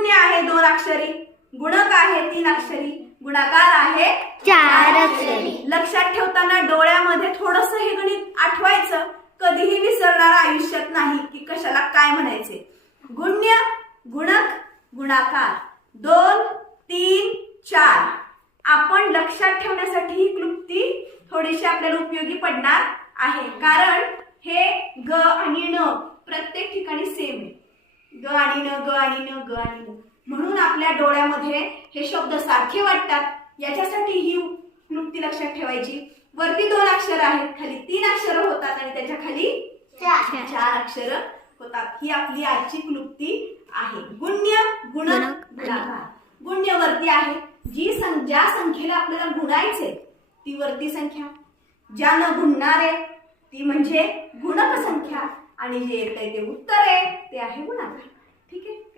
गुण्य आहे 2 अक्षरी, गुणक आहे 3 अक्षरी, गुणाकार आहे 4 अक्षरी. लक्षात ठेवताना डोळ्यामध्ये थोडंसं हे गणित आठवायचं, कधीही विसरणार आयुष्यात नाही की कशाला काय म्हणायचे. गुण्य, गुणक, गुणाकार 2, 3, 4. आपण लक्षात ठेवण्यासाठी ही क्लुप्ती थोडीशी आपल्याला उपयोगी पडणार आहे, कारण हे ग आणि न प्रत्येक ठिकाणी सेम आहे. ग आणि न, ग आणि न, ग आणि न, म्हणून आपल्या डोळ्यामध्ये हे शब्द सारखे वाटतात. याच्यासाठी ही क्लुप्ती लक्षात ठेवायची. वरती 2 अक्षर आहेत, खाली 3 अक्षर होतात आणि त्याच्या खाली 4 अक्षर होतात. ही आपली आजची क्लुप्ती आहे. गुण्य, गुणक, गुणाकार. गुण्य वरती आहे, ज्या संख्येला आपल्याला गुणायचे ती वरती संख्या, ज्या न गुणणार आहे ती म्हणजे गुणक संख्या, आणि जे येत आहे ते उत्तर आहे ते आहे गुणाकार. ठीक आहे.